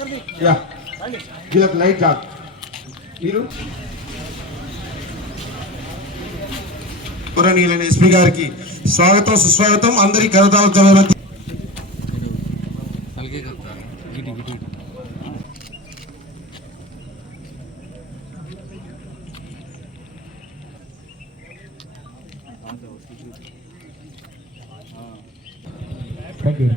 వీళ్ళకి light zag మీరు పురణీయులైన ఎస్పీ గారికి స్వాగతం సుస్వాగతం. అందరి కరతాలతో Thank you.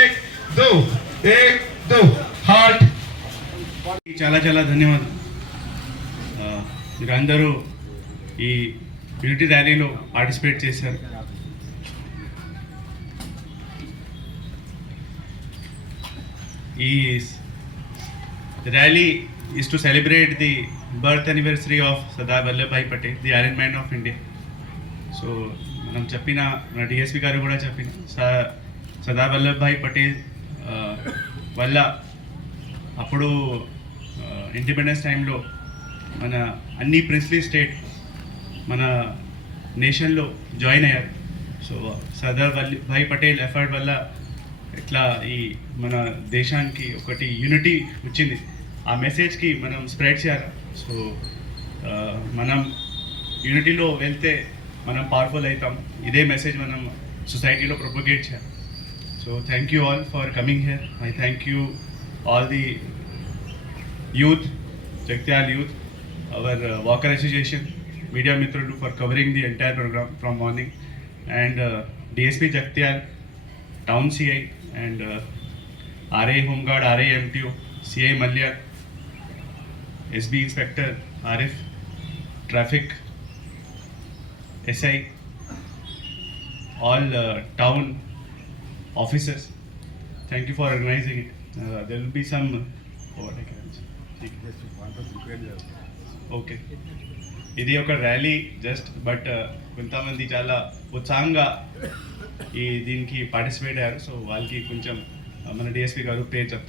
एक दो हार्ट చాలా చాలా ధన్యవాదాలు. మీరందరూ ఈ యూనిటీ ర్యాలీలో పార్టిసిపేట్ చేశారు. ఈ rally is to celebrate the birth anniversary of Sardar Vallabhbhai Patel, the Iron Man of India. So మనం చెప్పిన మన డిఎస్పి గారు కూడా చెప్పిన సర్దార్ వల్లభాయ్ పటేల్ వల్ల అప్పుడు ఇండిపెండెన్స్ టైంలో మన అన్ని ప్రిన్స్లీ స్టేట్ మన నేషన్లో జాయిన్ అయ్యారు. సో సర్దార్ వల్లభాయ్ పటేల్ ఎఫర్ట్ వల్ల ఇట్లా ఈ మన దేశానికి ఒకటి యూనిటీ వచ్చింది. ఆ మెసేజ్కి మనం స్ప్రెడ్ చేయాలి. సో మనం యూనిటీలో వెళ్తే మనం పవర్ఫుల్ అవుతాం. ఇదే మెసేజ్ మనం సొసైటీలో ప్రొపగేట్ చేయాలి. So thank you all for coming here. I thank you all the youth, Jagtial youth, our walker association, media మిత్రులు for covering the entire programme from morning, and DSP Jagtial, town CI, and RI home guard, RI MTO, CI Mallial, SB inspector Arif, traffic SI, all town officers, thank you for organizing it. There will be some okay, ఇది ఒక rally just, but కొంతమంది చాలా ఉత్సాహంగా ఈ దీనికి పార్టిసిపేట్ అయ్యారు. సో వాళ్ళకి కొంచెం మన డిఎస్పీ గారు పేరు చెప్తారు.